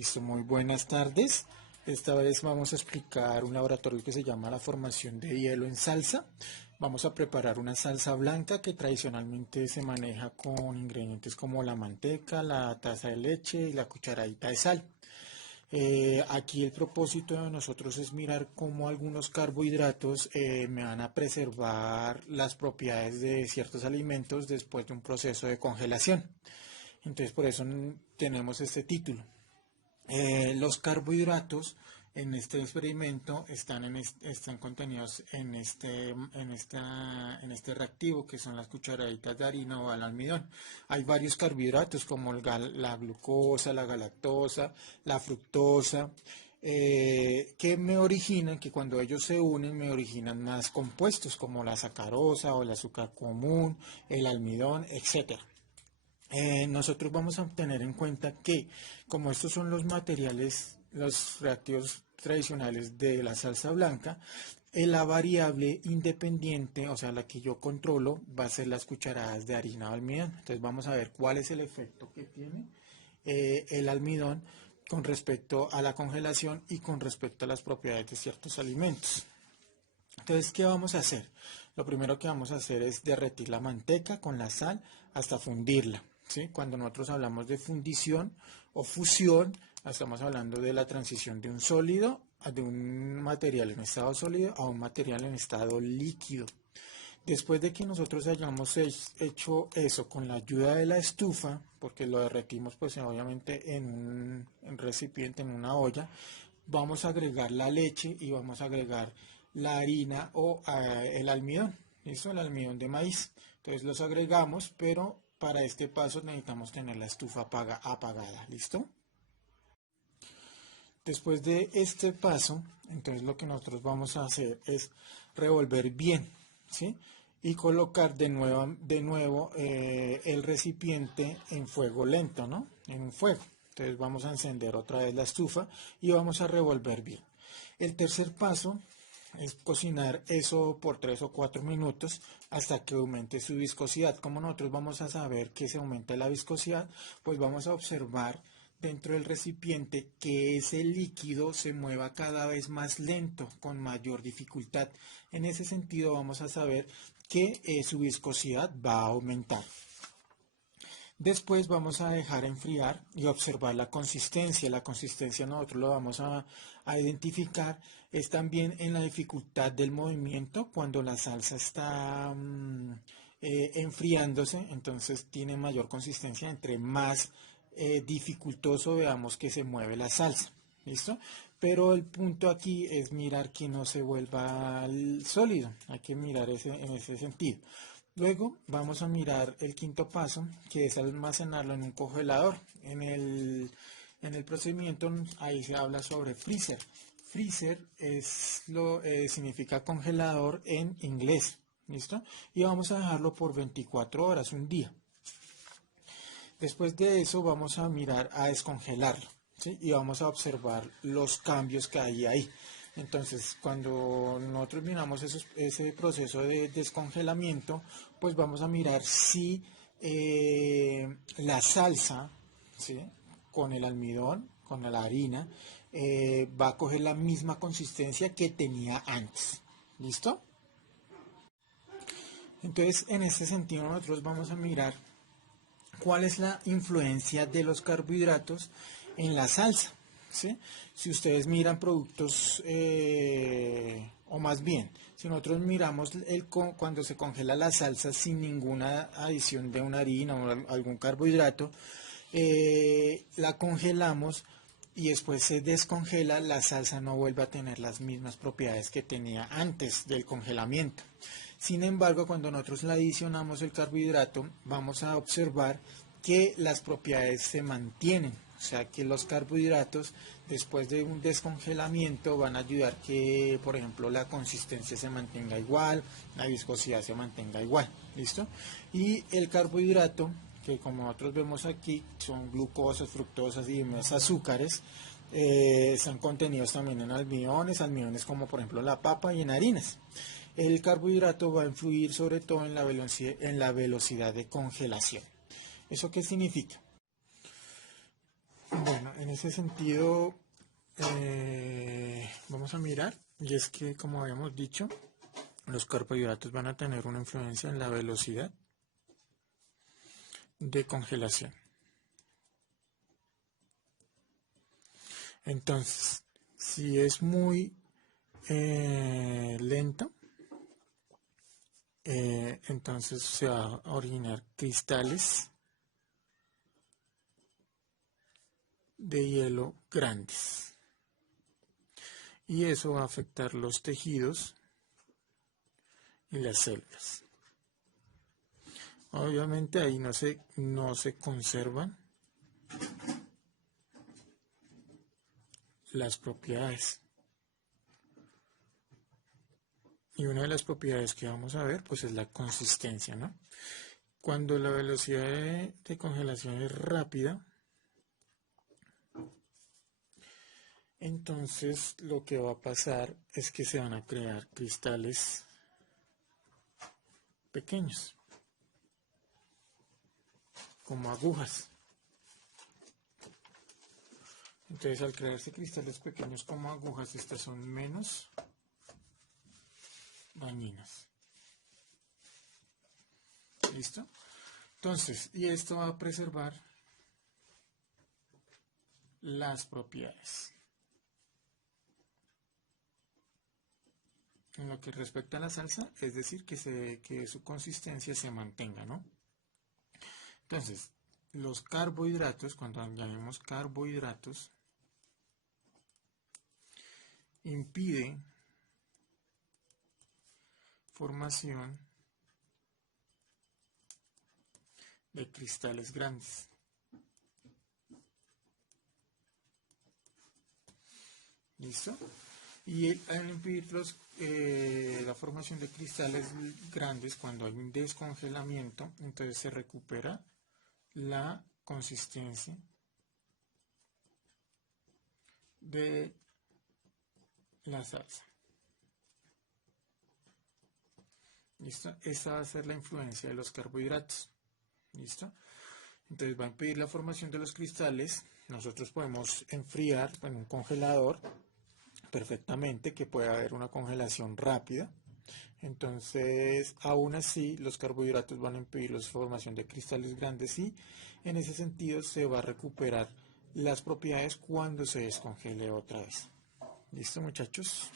Listo, muy buenas tardes. Esta vez vamos a explicar un laboratorio que se llama la formación de hielo en salsa. Vamos a preparar una salsa blanca que tradicionalmente se maneja con ingredientes como la manteca, la taza de leche y la cucharadita de sal. Aquí el propósito de nosotros es mirar cómo algunos carbohidratos me van a preservar las propiedades de ciertos alimentos después de un proceso de congelación. Entonces por eso tenemos este título. Los carbohidratos en este experimento están contenidos en este reactivo que son las cucharaditas de harina o el almidón. Hay varios carbohidratos como la glucosa, la galactosa, la fructosa, que me originan, que cuando ellos se unen me originan más compuestos como la sacarosa o el azúcar común, el almidón, etcétera. Nosotros vamos a tener en cuenta que como estos son los materiales, los reactivos tradicionales de la salsa blanca, la variable independiente, o sea, la que yo controlo, va a ser las cucharadas de harina o almidón. Entonces vamos a ver cuál es el efecto que tiene el almidón con respecto a la congelación y con respecto a las propiedades de ciertos alimentos. Entonces, ¿qué vamos a hacer? Lo primero que vamos a hacer es derretir la manteca con la sal hasta fundirla. ¿Sí? Cuando nosotros hablamos de fundición o fusión, estamos hablando de la transición de un sólido, de un material en estado sólido a un material en estado líquido. Después de que nosotros hayamos hecho eso con la ayuda de la estufa, porque lo derretimos pues obviamente en un recipiente, en una olla, vamos a agregar la leche y vamos a agregar la harina o el almidón, ¿listo? El almidón de maíz. Entonces los agregamos, pero para este paso necesitamos tener la estufa apagada, ¿listo? Después de este paso, entonces lo que nosotros vamos a hacer es revolver bien, ¿sí? Y colocar de nuevo el recipiente en fuego lento, ¿no? En un fuego. Entonces vamos a encender otra vez la estufa y vamos a revolver bien. El tercer paso es cocinar eso por 3 o 4 minutos hasta que aumente su viscosidad. Como nosotros vamos a saber que se aumenta la viscosidad, pues vamos a observar dentro del recipiente que ese líquido se mueva cada vez más lento, con mayor dificultad. En ese sentido vamos a saber que su viscosidad va a aumentar. Después vamos a dejar enfriar y observar la consistencia. La consistencia nosotros lo vamos a identificar. Es también en la dificultad del movimiento. Cuando la salsa está enfriándose, entonces tiene mayor consistencia. Entre más dificultoso veamos que se mueve la salsa. ¿Listo? Pero el punto aquí es mirar que no se vuelva sólido. Hay que mirar en ese sentido. Luego vamos a mirar el quinto paso, que es almacenarlo en un congelador. En el procedimiento ahí se habla sobre freezer. Freezer significa congelador en inglés. ¿Listo? Y vamos a dejarlo por 24 horas, un día. Después de eso vamos a mirar a descongelarlo, ¿sí? Y vamos a observar los cambios que hay ahí. Entonces, cuando nosotros miramos ese proceso de descongelamiento, pues vamos a mirar si la salsa, ¿sí? Con el almidón, con la harina, va a coger la misma consistencia que tenía antes. ¿Listo? Entonces, en este sentido, nosotros vamos a mirar cuál es la influencia de los carbohidratos en la salsa. ¿Sí? Si ustedes miran productos, o más bien, si nosotros miramos cuando se congela la salsa sin ninguna adición de una harina o algún carbohidrato, la congelamos y después se descongela, la salsa no vuelve a tener las mismas propiedades que tenía antes del congelamiento. Sin embargo, cuando nosotros le adicionamos el carbohidrato, vamos a observar que las propiedades se mantienen. O sea que los carbohidratos después de un descongelamiento van a ayudar que, por ejemplo, la consistencia se mantenga igual, la viscosidad se mantenga igual. ¿Listo? Y el carbohidrato, que como nosotros vemos aquí, son glucosas, fructosas y demás azúcares, están contenidos también en almidones como por ejemplo la papa y en harinas. El carbohidrato va a influir sobre todo en la velocidad de congelación. ¿Eso qué significa? Bueno, en ese sentido, vamos a mirar, y es que, como habíamos dicho, los carbohidratos van a tener una influencia en la velocidad de congelación. Entonces, si es muy lento, entonces se va a originar cristales de hielo grandes. Y eso va a afectar los tejidos y las células. Obviamente ahí no se conservan las propiedades. Y una de las propiedades que vamos a ver pues es la consistencia, ¿no? Cuando la velocidad de congelación es rápida, entonces lo que va a pasar es que se van a crear cristales pequeños, como agujas. Entonces al crearse cristales pequeños como agujas, estas son menos dañinas. ¿Listo? Entonces, y esto va a preservar las propiedades. En lo que respecta a la salsa, es decir, que su consistencia se mantenga, ¿no? Entonces, los carbohidratos, cuando añadimos carbohidratos, impide formación de cristales grandes. ¿Listo? Y al impedir la formación de cristales grandes, cuando hay un descongelamiento, entonces se recupera la consistencia de la salsa. ¿Listo? Esta va a ser la influencia de los carbohidratos. ¿Listo? Entonces va a impedir la formación de los cristales. Nosotros podemos enfriar en un congelador perfectamente, que puede haber una congelación rápida. Entonces, aún así, los carbohidratos van a impedir la formación de cristales grandes y en ese sentido se va a recuperar las propiedades cuando se descongele otra vez. ¿Listo, muchachos?